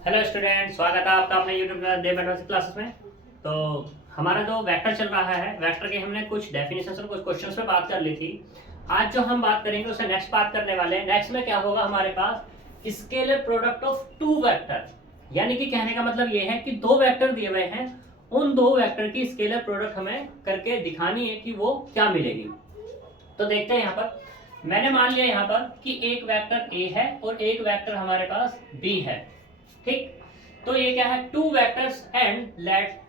Hello student, स्वागत है आपका अपने YouTube channel day mathematics classes में। तो हमारा जो वेक्टर चल रहा है, वेक्टर के हमने कुछ डेफिनेशंस और कुछ क्वेश्चंस पे बात कर ली थी। आज जो हम बात करेंगे उससे नेक्स्ट बात करने वाले हैं। नेक्स्ट में क्या होगा, हमारे पास scalar product of two vector, यानी कि कहने का मतलब ये है कि दो वेक्टर दिए हुए हैं, उन दो वेक्टर की स्केलर प्रोडक्ट हमें करके दिखानी है कि वो क्या मिलेगी। तो देखते हैं यहाँ पर मैंने मान लिया यहाँ पर कि एक वेक्टर ए है और एक वेक्टर हमारे पास बी है। ठीक, तो ये क्या है, to vectors and let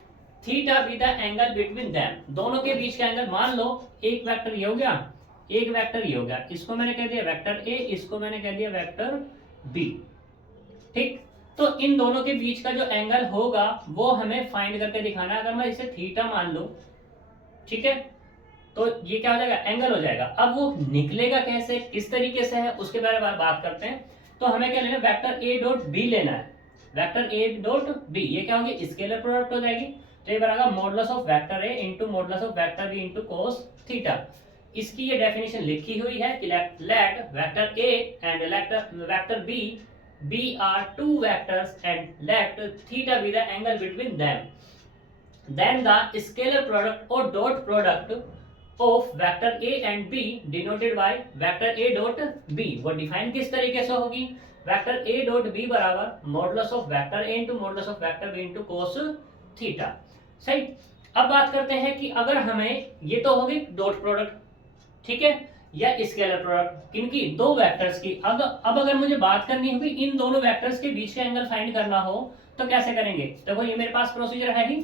theta be the angle between them. दोनों के बीच का एंगल मान लो, एक वेक्टर ये हो गया, एक वेक्टर ये हो गया, इसको मैंने कह दिया वेक्टर ए, इसको मैंने कह दिया वेक्टर बी। ठीक, तो इन दोनों के बीच का जो एंगल होगा वो हमें फाइंड करके दिखाना है। अगर मैं इसे थीटा मान लूं, ठीक है, तो ये क्या हो जाएगा, एंगल हो जाएगा। अब वो निकलेगा कैसे, किस तरीके से है, उसके बारे में बात करते हैं। तो हमें क्या लेना है, वेक्टर ए डॉट बी लेना है। वेक्टर ए डॉट बी ये क्या होगी, स्केलर प्रोडक्ट हो जाएगी। तो ये बनेगा modulus of vector A into modulus of vector B into cos theta. इसकी ये डेफिनेशन लिखी हुई है कि let vector A and vector B are two vectors and let theta be the angle between them, then the scalar product or dot product of vector a and b denoted by vector a dot b वो define किस तरीके से होगी, vector a dot b बराबर modulus of vector a into modulus of vector b into cos theta. सही, अब बात करते हैं कि अगर हमें, ये तो होगी डॉट प्रोडक्ट, ठीक है, या स्केलर प्रोडक्ट किनकी, दो वेक्टर्स की। अब अगर मुझे बात करनी होगी इन दोनों वेक्टर्स के बीच का एंगल फाइंड करना हो तो कैसे करेंगे। देखो ये मेरे पास प्रोसीजर है ही,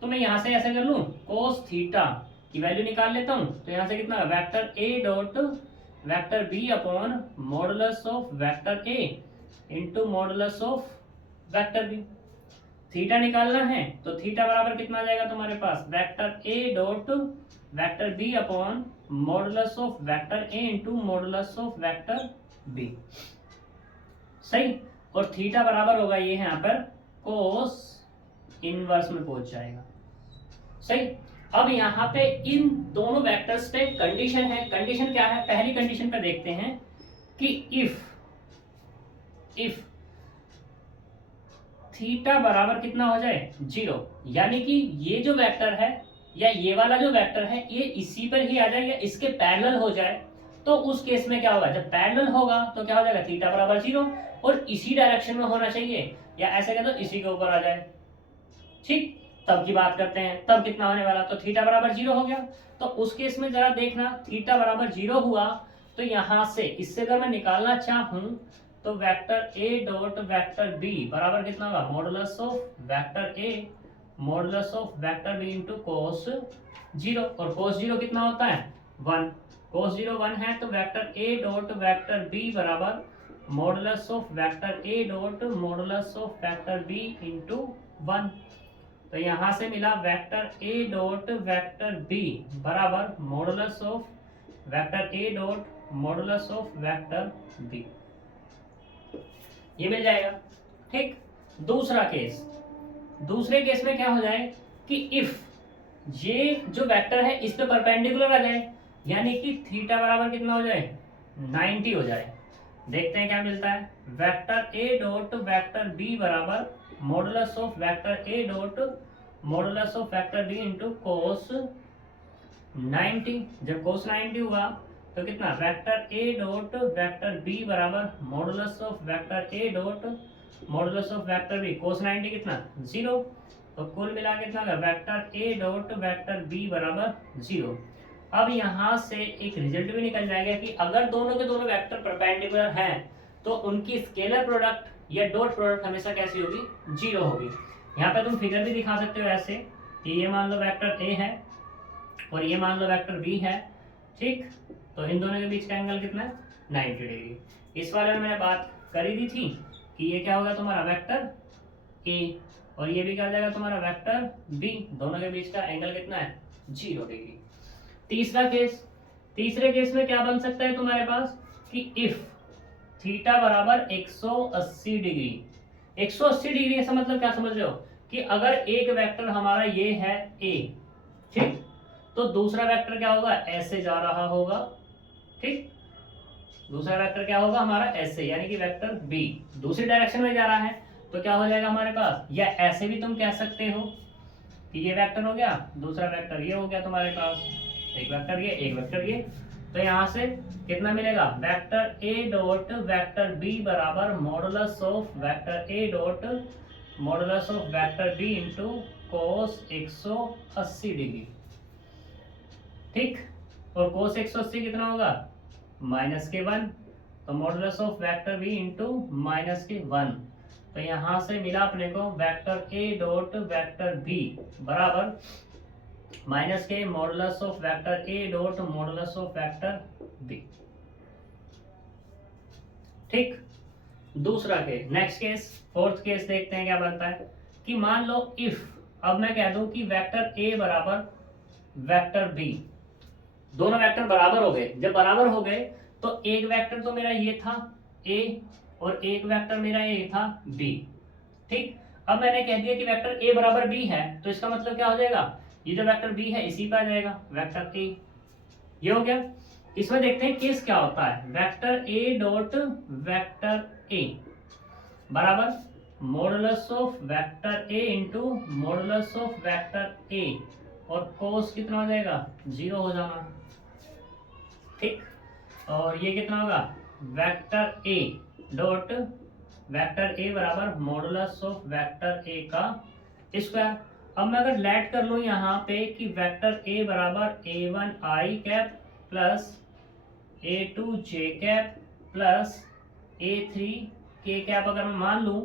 तो मैं यहां से ऐसे कर लूं, cos थीटा की वैल्यू निकाल लेता हूं। तो यहां से कितना, vector a dot vector b upon modulus of vector a into modulus of vector b। Theta निकालना है तो थीटा बराबर कितना आ जाएगा तुम्हारे पास, vector a dot vector b upon modulus of vector a into modulus of vector b। सही, और थीटा बराबर होगा ये यहाँ पर cos इनवर्स में पहुंच जाएगा। सही, अब यहाँ पे इन दोनों वेक्टर्स पे कंडीशन है। कंडीशन क्या है, पहली कंडीशन पे देखते हैं कि इफ थीटा बराबर कितना हो जाए, 0, यानी कि ये जो वेक्टर है या ये वाला जो वेक्टर है ये इसी पर ही आ जाए या इसके पैरेलल हो जाए, तो उस केस में क्या होगा, जब पैरेलल होगा तो क्या हो जाएगा, थीटा बराबर 0 और इसी डायरेक्शन में होना चाहिए, या ऐसे कह दो इसी के ऊपर आ जाए। ठीक, तब की बात करते हैं, तब कितना होने वाला, तो थीटा बराबर 0 हो गया। तो उस केस में जरा देखना, थीटा बराबर 0 हुआ तो यहां से इससे अगर मैं निकालना चाहूं तो vector a dot vector b बराबर कितना होगा, modulus of vector a modulus of vector b into cos 0, और cos 0 कितना होता है, 1। cos 0 1 है तो vector a dot vector b बराबर modulus of vector a dot modulus of vector b into 1। तो यहां से मिला vector a dot vector b बराबर modulus of vector a dot modulus of vector b, ये मिल जाएगा। ठीक, दूसरा केस, दूसरे केस में क्या हो जाए कि इफ ये जो वेक्टर है इस पे परपेंडिकुलर आ जाए, यानी कि थीटा बराबर कितना हो जाए, 90 हो जाए। देखते हैं क्या मिलता है, vector a dot vector b बराबर modulus of vector a dot modulus of vector b into cos 90। जब cos 90 हुआ तो कितना, vector a dot vector b बराबर modulus of vector a dot modulus of vector b, cos 90 कितना, 0। तो कुल मिला के कितना होगा, vector a dot vector b बराबर 0। अब यहाँ से एक रिजल्ट भी निकल जाएगा कि अगर दोनों के दोनों वेक्टर परपेंडिकुलर हैं तो उनकी स्केलर प्रोडक्ट या डॉट प्रोडक्ट हमेशा कैसी होगी, 0 होगी। यहाँ पे तुम फिगर भी दिखा सकते हो ऐसे कि ये मान लो वेक्टर a है और ये मान लो वेक्टर b है। ठीक, तो इन दोनों के बीच का एंगल कितना है, 90 डिग्री। इस वाले में मैंने बात करी दी थी कि ये क्या होगा तुम्हारा वेक्टर a और ये भी क्या हो जाएगा तुम्हारा वेक्टर b, दोनों के बीच का एंगल कितना है, 0 डिग्री। तीसरा केस, तीसरे केस में क्या बन सकता है तुम्हारे पास कि इफ थीटा बराबर 180 डिग्री। 180 डिग्री ऐसा मतलब क्या समझ रहे हो कि अगर एक वेक्टर हमारा ये है a, ठीक, तो दूसरा वेक्टर क्या होगा, ऐसे जा रहा होगा। ठीक, दूसरा वेक्टर क्या होगा हमारा, ऐसे, यानी कि वेक्टर बी दूसरी डायरेक्शन में जा रहा है। तो क्या हो जाएगा हमारे पास, या ऐसे भी तुम कह सकते हो कि ये वेक्टर हो गया, दूसरा वेक्टर ये हो गया तुम्हारे पास, एक वेक्टर ये, एक वेक्टर ये। तो यहाँ से कितना मिलेगा, vector A dot vector B बराबर modulus of vector A dot modulus of vector B into cos 180 degree. ठीक, और कोस 180 कितना होगा, -1, तो modulus of vector B into -1। तो यहाँ से मिला अपने को vector A dot vector B बराबर -के modulus of vector A dot modulus of vector B. ठीक, दूसरा case, next case, fourth case देखते हैं क्या बनता है कि मान लो इफ, अब मैं कह दूं कि वेक्टर ए बराबर वेक्टर बी, दोनों वेक्टर बराबर हो गए। जब बराबर हो गए तो एक वेक्टर तो मेरा ये था ए और एक वेक्टर मेरा ये था बी। ठीक, अब मैंने कह दिया कि वेक्टर ए बराबर बी है, तो इसका मतलब क्या हो जाएगा, ये जो वेक्टर बी है इसी पे आ जाएगा वेक्टर ए। ये हो गया। इसमें देखते हैं केस क्या होता है, vector A dot vector A बराबर modulus of vector A into modulus of vector A, और कोस कितना हो जाएगा, 0 हो जाना। ठीक, और ये कितना होगा, vector A dot vector A बराबर मॉडुलस ऑफ वेक्टर ए का स्क्वायर। अब मैं अगर लेट कर लूं यहाँ पे कि वेक्टर ए बराबर a1 i cap plus a2 j cap plus a3 k cap, अगर मैं मान लूं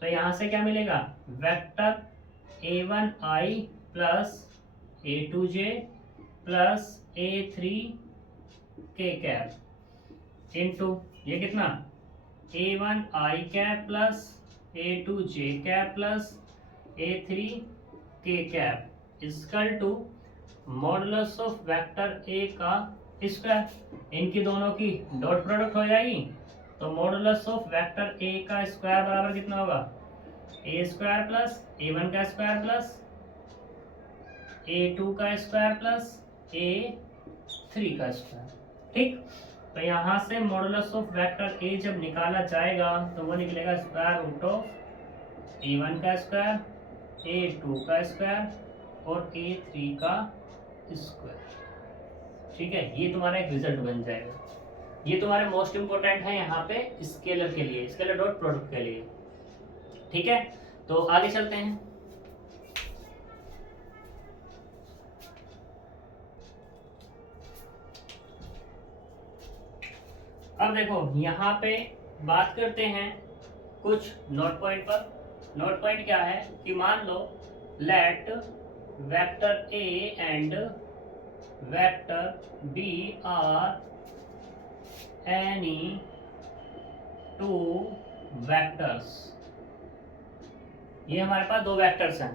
तो यहाँ से क्या मिलेगा, vector a1 i plus a2 j plus a3 k cap into ये कितना, a1 i cap plus a2 j cap plus a3 k cap equal to modulus of vector A का स्क्वायर। इनकी दोनों की डॉट प्रोडक्ट हो जाएगी, तो modulus of vector A का स्क्वायर बराबर कितना होगा, ए स्क्वायर प्लस a1 का स्क्वायर प्लस a2 का स्क्वायर प्लस a3 का स्क्वायर। ठीक, तो यहाँ से मॉडुलस ऑफ वेक्टर ए जब निकाला जाएगा तो वो निकलेगा स्क्वायर रूट ऑफ a1 का स्क्वायर, a2 का स्क्वायर और a3 का स्क्वायर। ठीक है, ये तुम्हारा एक रिजल्ट बन जाएगा। ये तुम्हारे मोस्ट इंपोर्टेंट है यहाँ पे स्केलर के लिए, स्केलर डॉट प्रोडक्ट के लिए। ठीक है, तो आगे चलते हैं। अब देखो यहाँ पे बात करते हैं कुछ नोट पॉइंट पर। नोट पॉइंट क्या है कि मान लो let vector A and vector B are any two vectors. ये हमारे पास दो वेक्टर्स हैं।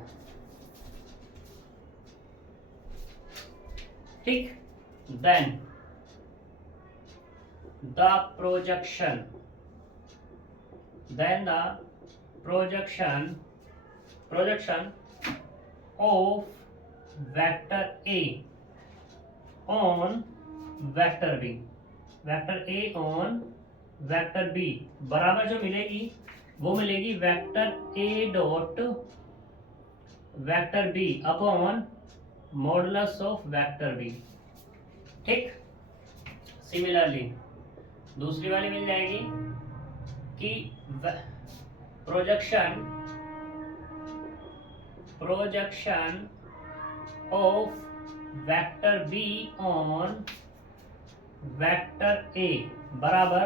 ठीक, then the projection of vector A on vector B, vector A on vector B बराबर जो मिलेगी वो मिलेगी vector A dot vector B upon modulus of vector B। ठीक, सिमिलरली दूसरी वाली मिल जाएगी कि projection of vector B on vector A बराबर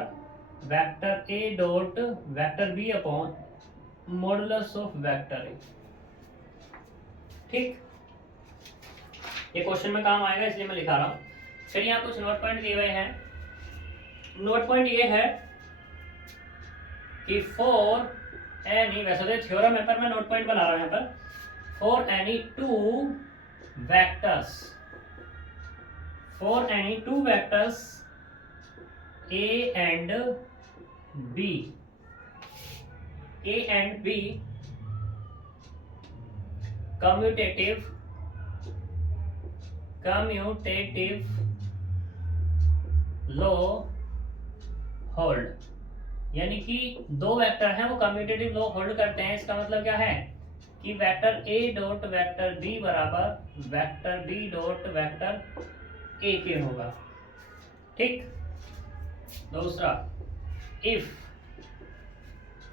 vector A dot vector B upon modulus of vector A. ठीक, ये क्वेश्चन में काम आएगा इसलिए मैं लिखा रहा हूं। फिर यहाँ कुछ नोट पॉइंट दिए हुए हैं। नोट पॉइंट ये है कि फॉर एनी, वैसे तो थ्योरम है पर मैं नोट पॉइंट बना रहा हूं यहाँ पर, for any two vectors A and B commutative law hold. यानी कि दो वेक्टर हैं वो कम्यूटेटिव लॉ होल्ड करते हैं। इसका मतलब क्या है कि vector A dot vector B बराबर vector B dot vector A के होगा। ठीक। दूसरा, if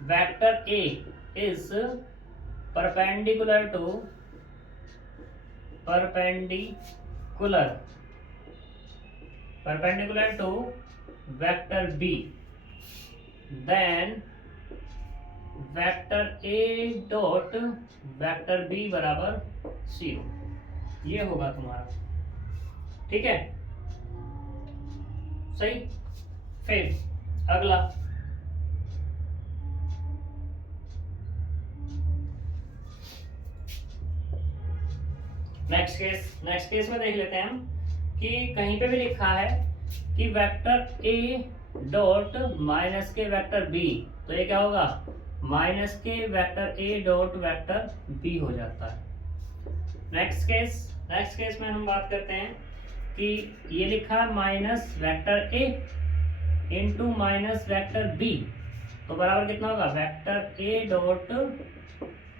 vector A is perpendicular to vector B, then vector A dot vector B बराबर 0। ये होगा तुम्हारा। ठीक है, सही। फिर अगला, नेक्स्ट केस में देख लेते हैं हम कि कहीं पे भी लिखा है कि वेक्टर ए डॉट माइनस के वेक्टर बी, तो ये क्या होगा, माइनस के vector A dot vector B हो जाता है। नेक्स्ट केस में हम बात करते हैं कि ये लिखा है minus vector A into minus vector B, तो बराबर कितना होगा, vector A dot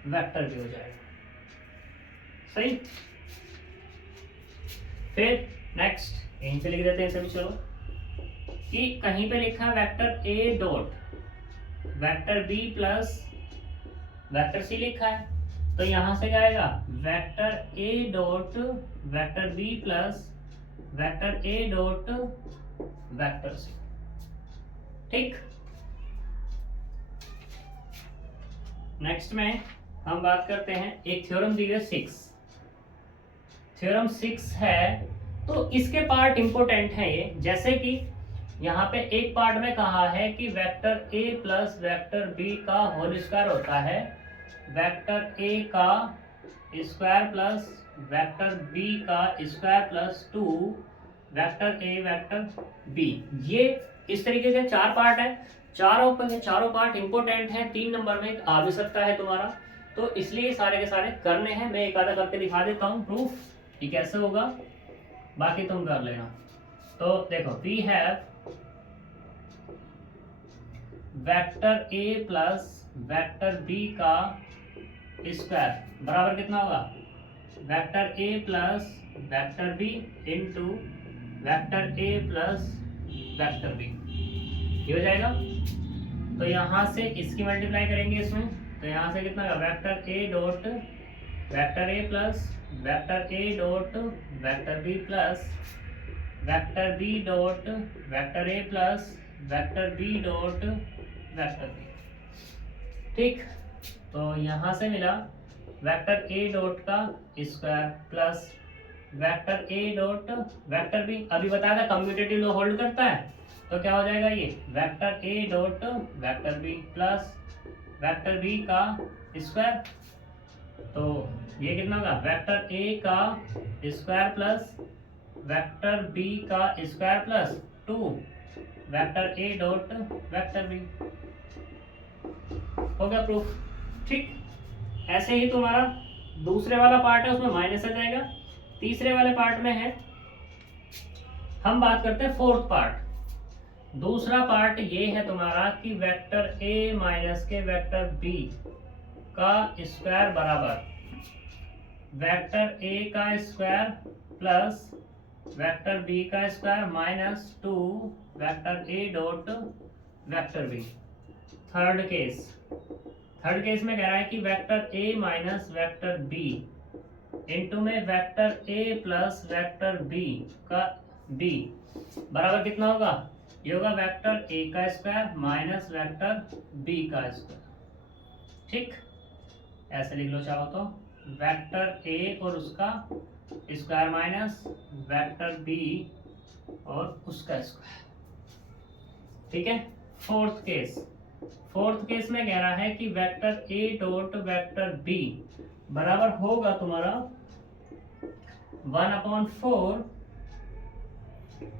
vector B हो जाएगा। सही। फिर नेक्स्ट यहीं पे लिख देते हैं सभी, चलो, कि कहीं पे लिखा है vector A dot vector B plus vector C लिखा है, तो यहां से क्या आएगा, vector A dot vector B plus vector A dot vector C. ठीक। नेक्स्ट में हम बात करते हैं, एक थ्योरम दी है 6, थ्योरम 6 है, तो इसके पार्ट इंपोर्टेंट है ये। जैसे कि यहाँ पे एक पार्ट में कहा है कि vector A plus vector B का होल स्क्वायर होता है वेक्टर ए का स्क्वायर प्लस वेक्टर बी का square plus 2 vector A vector B. ये इस तरीके से 4 पार्ट है, चारों पार्ट इंपोर्टेंट है। 3 नंबर में आ भी सकता है तुम्हारा, तो इसलिए सारे के सारे करने हैं। मैं एक आधा करके दिखा देता हूँ प्रूफ कि कैसे होगा, बाकी तुम कर लेना। तो देखो, we have vector A plus vector B का स्क्वायर बराबर कितना होगा, vector A plus vector B into vector A plus vector B, ये हो जाएगा। तो यहाँ से इसकी मल्टीप्लाई करेंगे इसमें, तो यहाँ से कितना होगा, vector A dot vector A plus vector A dot vector B plus vector B dot vector A plus vector B dot vector B. ठीक। तो यहाँ से मिला वेक्टर ए डॉट का square plus vector A dot vector B. अभी बताया था commutative law hold करता है, तो क्या हो जाएगा, ये vector A dot vector B plus vector B का स्क्वायर, तो ये कितना होगा, वेक्टर ए का स्क्वायर प्लस वेक्टर बी का square plus 2 vector A dot vector B. हो गया प्रूफ। ठीक। ऐसे ही तुम्हारा दूसरे वाला पार्ट है, उसमें माइनस आ जाएगा। तीसरे वाले पार्ट में है, हम बात करते हैं फोर्थ पार्ट। दूसरा पार्ट ये है तुम्हारा कि वेक्टर ए माइनस के वेक्टर बी का स्क्वायर बराबर वेक्टर ए का स्क्वायर प्लस वेक्टर बी का square minus 2 vector A dot vector B. Third case में कह रहा है कि vector A minus vector B into में vector A plus vector B का बी बराबर कितना होगा, ये होगा वेक्टर ए का स्क्वायर माइनस वेक्टर बी का स्क्वायर। ठीक। ऐसे लिख लो चाहो तो, वेक्टर ए और उसका स्क्वायर माइनस वेक्टर बी और उसका स्क्वायर। ठीक है। फोर्थ केस में कह रहा है कि vector A dot vector B बराबर होगा तुम्हारा 1/4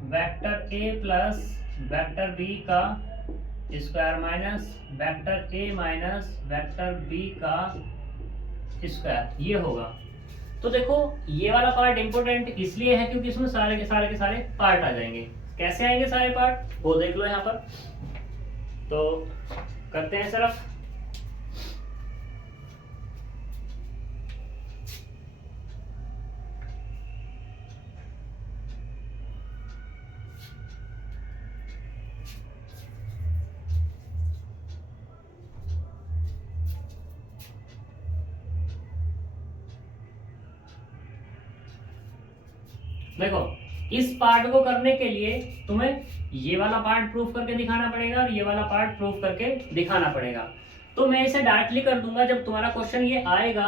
vector A plus vector B का square minus vector A minus vector B का स्क्वायर, ये होगा। तो देखो, ये वाला पार्ट इंपोर्टेंट इसलिए है क्योंकि इसमें सारे के सारे पार्ट आ जाएंगे। कैसे आएंगे सारे पार्ट, वो देख लो यहाँ पर। तो करते हैं सिर्फ देखो, इस पार्ट को करने के लिए तुम्हें ये वाला पार्ट प्रूफ करके दिखाना पड़ेगा और ये वाला पार्ट प्रूफ करके दिखाना पड़ेगा। तो मैं इसे डायरेक्टली कर दूंगा। जब तुम्हारा क्वेश्चन ये आएगा,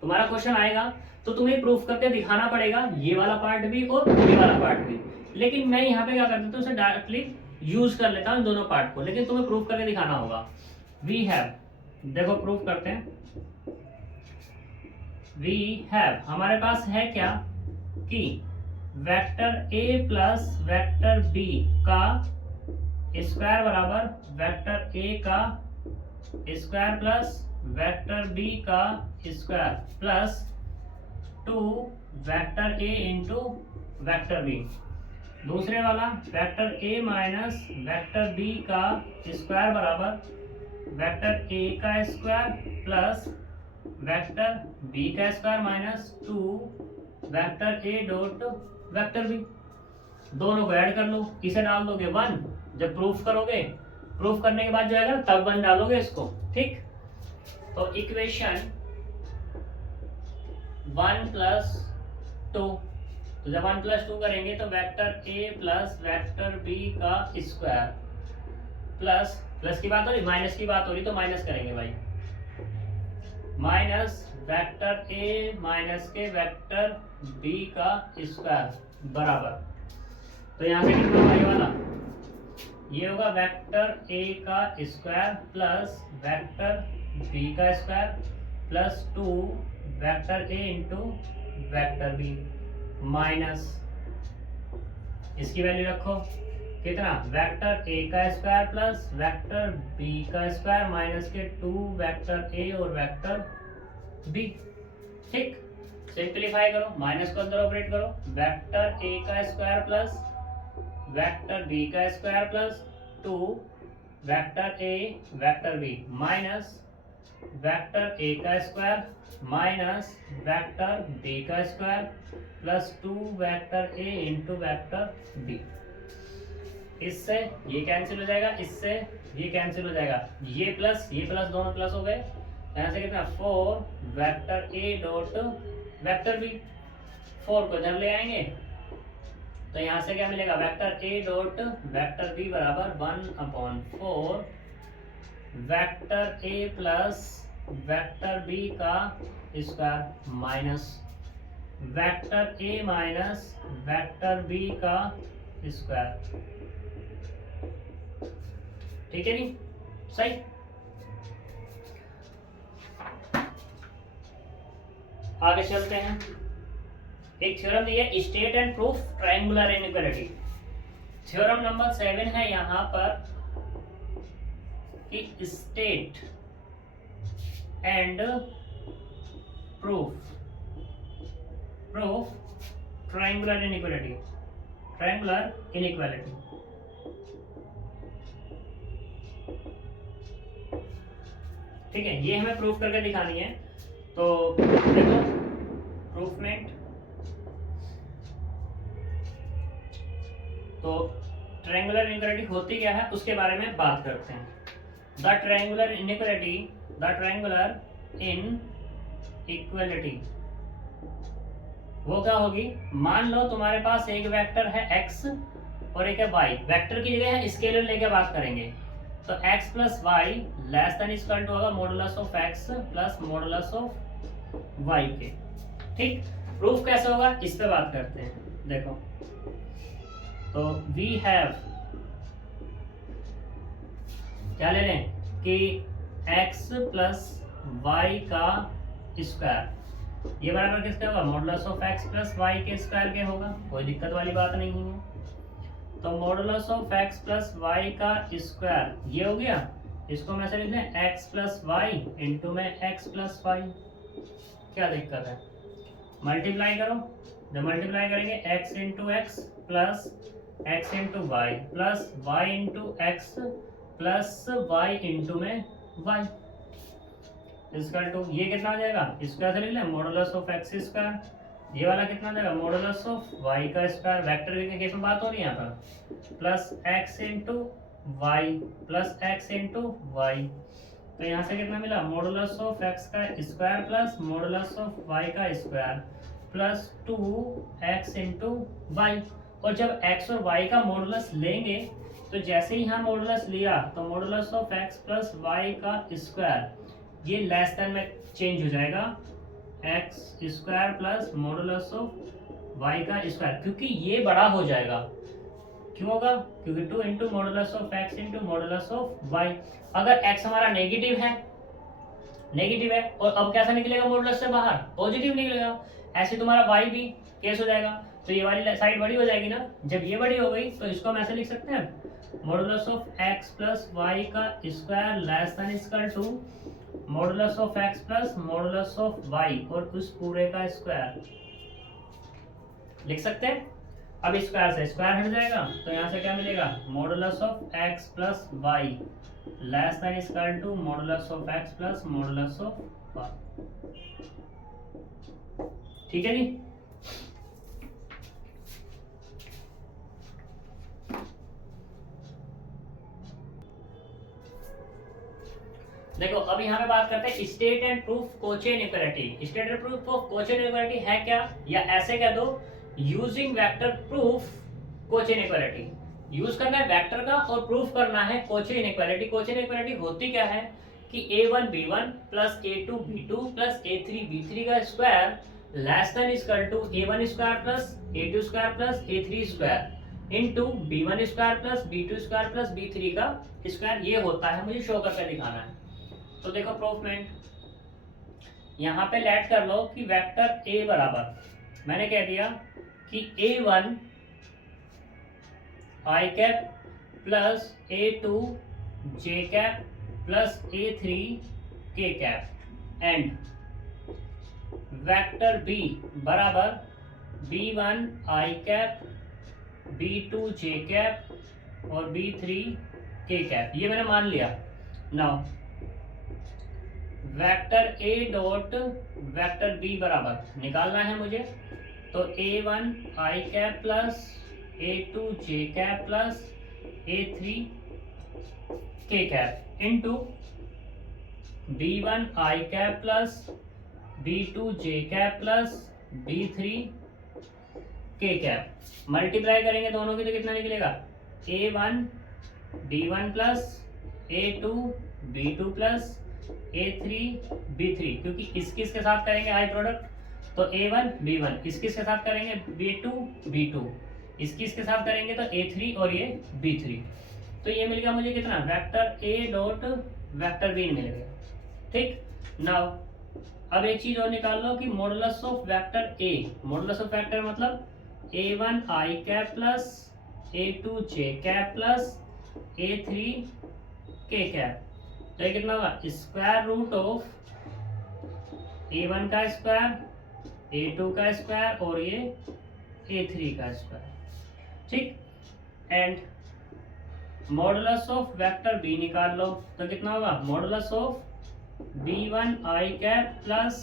तुम्हारा क्वेश्चन आएगा तो तुम्हें प्रूफ करके दिखाना पड़ेगा ये वाला पार्ट भी और ये वाला पार्ट भी। लेकिन मैं यहाँ पे क्या कर देता हूँ, उसे डायरेक्टली यूज कर लेता हूँ दोनों पार्ट को, लेकिन तुम्हें प्रूफ करके दिखाना होगा। वी हैव, देखो प्रूफ करते हैं। वी हैव, हमारे पास है क्या कि vector a plus vector b का स्क्वायर बराबर वेक्टर a का स्क्वायर प्लस वेक्टर b का square plus 2 vector a into vector b। दूसरे वाला vector a minus vector b का स्क्वायर बराबर वेक्टर a का स्क्वायर प्लस वेक्टर b का square minus 2 vector a dot vector B. दोनों को ऐड कर लो, इसे डाल दोगे 1। जब प्रूफ करोगे, प्रूफ करने के बाद जो आएगा तब 1 डालोगे इसको, ठीक। तो इक्वेशन 1 प्लस 2, तो जब 1 प्लस 2 करेंगे तो vector a plus vector b का स्क्वायर प्लस, प्लस की बात हो रही, माइनस की बात हो रही तो माइनस करेंगे भाई, माइनस वेक्टर a माइनस के वेक्टर b का स्क्वायर बराबर, तो यहाँ से कितना होगा ये वाला, ये होगा वेक्टर a का स्क्वायर प्लस वेक्टर b का square plus 2 vector a into vector b minus, इसकी वैल्यू रखो कितना, वेक्टर a का स्क्वायर प्लस वेक्टर b का स्क्वायर माइनस के 2 वेक्टर a और वेक्टर b, ठीक। सिंप्लीफाई करो, माइनस को अंदर ऑपरेट करो, वेक्टर a का स्क्वायर प्लस वेक्टर b का square plus 2 vector a vector b minus vector a का स्क्वायर माइनस वेक्टर b का square plus 2 vector a into vector b। इससे ये कैंसिल हो जाएगा, इससे ये कैंसिल हो जाएगा, ये प्लस दोनों प्लस हो गए। यहाँ से कितना 4 vector a dot vector b, 4 को इधर ले आएंगे तो यहाँ से क्या मिलेगा, vector a dot vector b बराबर 1/4 vector a plus vector b का square minus vector a minus vector b का स्क्वायर, ठीक है नहीं, सही। आगे चलते हैं, एक थ्योरम दिया state and proof triangular inequality. Theorem number 7 है यहाँ पर कि state and proof triangular inequality, ठीक है। ये हमें प्रूफ करके दिखानी है, तो देखो प्रूफमेंट, तो ट्रायंगुलर इनइक्वालिटी होती क्या है उसके बारे में बात करते हैं। द ट्रायंगुलर इनइक्वालिटी वो क्या होगी, मान लो तुम्हारे पास एक वेक्टर है x और एक है y। वेक्टर की जगह है स्केलर लेके बात करेंगे, तो x plus Y less than equal to होगा modulus of x plus modulus of y के, ठीक। प्रूफ कैसे होगा इस पे बात करते हैं। देखो, तो वी हैव, क्या ले लें कि x प्लस वाई का स्क्वायर, ये बराबर किसका होगा, modulus of x plus Y के स्क्वायर के होगा, कोई दिक्कत वाली बात नहीं है। तो modulus of x plus Y का स्क्वायर ये हो गया, इसको मैं से लिख दें x प्लस वाई इंटू में x प्लस वाई, क्या दिक्कत है, मल्टीप्लाई करो। जब मल्टीप्लाई करेंगे x into X plus x into Y plus y into X plus Y into में वाई इक्वल टू, ये कितना आ जाएगा, स्क्वायर से लिख लें, मॉडुलस ऑफ एक्स स्क्वायर, ये वाला कितना आ जाएगा, मॉडुलस ऑफ वाई का स्क्वायर, वेक्टर के केस में बात हो रही है यहाँ पर, plus X into Y plus X into Y, तो यहाँ से कितना मिला, मॉडुलस ऑफ एक्स का square plus modulus of Y का square plus 2x into Y. और जब x और y का मॉडुलस लेंगे तो जैसे ही यहाँ मॉडुलस लिया तो modulus of x plus Y का स्क्वायर ये लेस देन में चेंज हो जाएगा, X square plus modulus of Y का स्क्वायर, क्योंकि ये बड़ा हो जाएगा। क्यों होगा, क्योंकि 2 into modulus of X into modulus of Y. अगर x हमारा नेगेटिव है और अब कैसा निकलेगा, मॉडुलस से बाहर पॉजिटिव निकलेगा, ऐसे तुम्हारा y भी केस हो जाएगा, तो ये वाली साइड बड़ी हो जाएगी ना। जब ये बड़ी हो गई तो इसको हम ऐसे लिख सकते हैं, modulus of x plus Y का square less than equal to modulus of x plus modulus of y और उस पूरे का स्क्वायर लिख सकते हैं। अब स्क्वायर से स्क्वायर हट जाएगा तो यहाँ से क्या मिलेगा, modulus of x plus Y less than equal to modulus of x plus modulus of y। ठीक है जी। देखो अब यहाँ पे बात करते हैं state and proof Kochi inequality. State and proof of Kochi inequality है क्या, या ऐसे कह दो using vector proof Kochi inequality. Use करना है वेक्टर का और प्रूफ करना है कोची इनइक्वालिटी। कोची इनइक्वालिटी होती क्या है कि a1 b1 plus a2 b2 plus a3 b3 का square less than equal to a1 square plus a2 square plus a3 square into b1 square plus b2 square plus b3 का square. ये होता है, मुझे शो करके दिखाना है। तो देखो प्रूफमेंट, यहाँ पे लेट कर लो कि वेक्टर a बराबर, मैंने कह दिया कि a1 i cap plus a2 j cap plus a3 k cap and vector b बराबर b1 i cap b2 j cap और b3 k कैप। ये मैंने मान लिया। Now vector a dot vector b बराबर निकालना है मुझे, तो a1 i cap plus a2 j cap plus a3 k cap into b1 i cap plus b2 j cap plus b3 k cap. Multiply करेंगे दोनों की तो कितना निकलेगा, a1 b1 plus a2 b2 plus a3 b3, क्योंकि इसके साथ करेंगे आई प्रोडक्ट तो a1 b1, इसके साथ करेंगे b2 b2, इसके साथ करेंगे तो a3 और ये b3। तो ये मिल गया मुझे कितना, vector a dot vector b मिल गया। ठीक। नाउ अब एक चीज और निकाल लो कि modulus of vector a, modulus of vector मतलब a1 i cap plus a2 j cap plus a3 k cap. तो ये कितना होगा, स्क्वायर रूट ऑफ a1 का स्क्वायर a2 का स्क्वायर और ये a3 का स्क्वायर। ठीक। And modulus of vector b निकाल लो तो कितना होगा, modulus of b1 i cap plus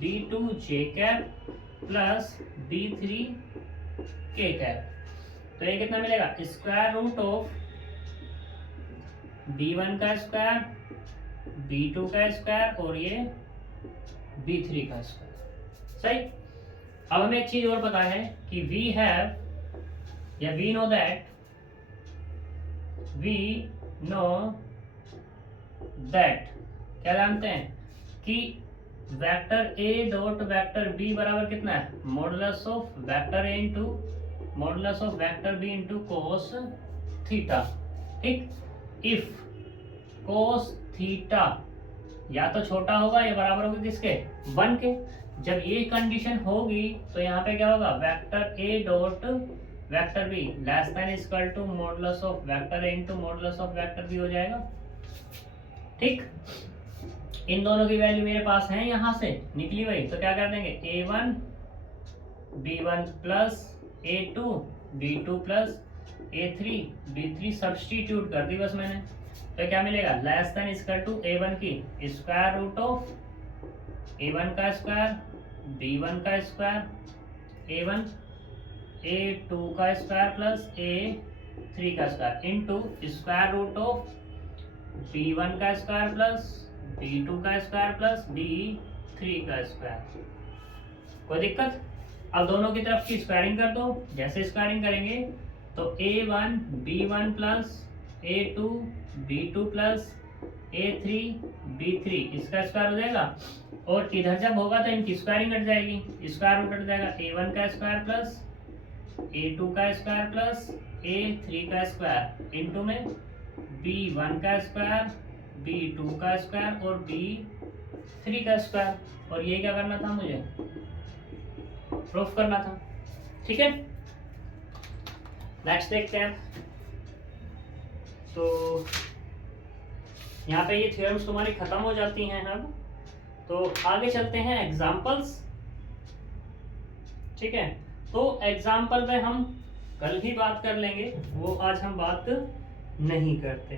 b2 j cap plus b3 k cap. तो ये कितना मिलेगा, स्क्वायर रूट ऑफ b1 का स्क्वायर b2 का स्क्वायर और ये b3 का स्क्वायर। सही। अब हमें एक चीज और पता है कि वी हैव या वी नो दैट क्या जानते हैं कि vector a dot vector b बराबर कितना है, modulus of vector a into modulus of vector b into cos theta. ठीक। इफ कोस थीटा या तो छोटा होगा या बराबर होगा किसके, 1 के। जब ये कंडीशन होगी तो यहाँ पे क्या होगा, vector a dot vector b less than equal to modulus of vector a into modulus of vector b हो जाएगा। ठीक। इन दोनों की वैल्यू मेरे पास है, यहाँ से निकली हुई, तो क्या कर देंगे, a1 b1 plus a2 b2 plus a3 b3 substitute कर दी बस मैंने। तो क्या मिलेगा, less than equal to a1 की स्क्वायर रूट ऑफ a1 का स्क्वायर, b1 का स्क्वायर, a1 a2 का स्क्वायर प्लस a3 का square into square root of b1 का स्क्वायर प्लस b2 का स्क्वायर प्लस b3 का स्क्वायर। कोई दिक्कत? अब दोनों की तरफ की स्क्वायरिंग कर दो। जैसे स्क्वायरिंग करेंगे तो a1 b1 plus a2 b2 plus a3 b3 इसका स्क्वायर हो जाएगा, और इधर जब होगा तो इनकी स्क्वायरिंग हट जाएगी, स्क्वायर रूट हट जाएगा, a1 का स्क्वायर प्लस a2 का स्क्वायर प्लस a3 का स्क्वायर इनटू में b1 का स्क्वायर, b2 का स्क्वायर और b3 का स्क्वायर। और ये क्या करना था, मुझे प्रूफ करना था। ठीक है, नेक्स्ट देखते हैं। तो यहाँ पे ये थ्योरम्स तुम्हारी खत्म हो जाती हैं अब, तो आगे चलते हैं एग्जांपल्स। ठीक है, तो एग्जांपल में हम कल ही बात कर लेंगे, वो आज हम बात नहीं करते।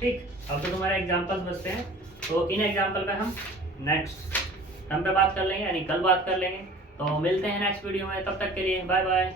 ठीक, अब तो तुम्हारे एग्जांपल्स बचते हैं, तो इन एग्जांपल पे हम नेक्स्ट टाइम पे बात कर लेंगे, यानी कल बात कर लेंगे। तो मिलते हैं नेक्स्ट वीडियो में, तब तक के लिए बाय बाय।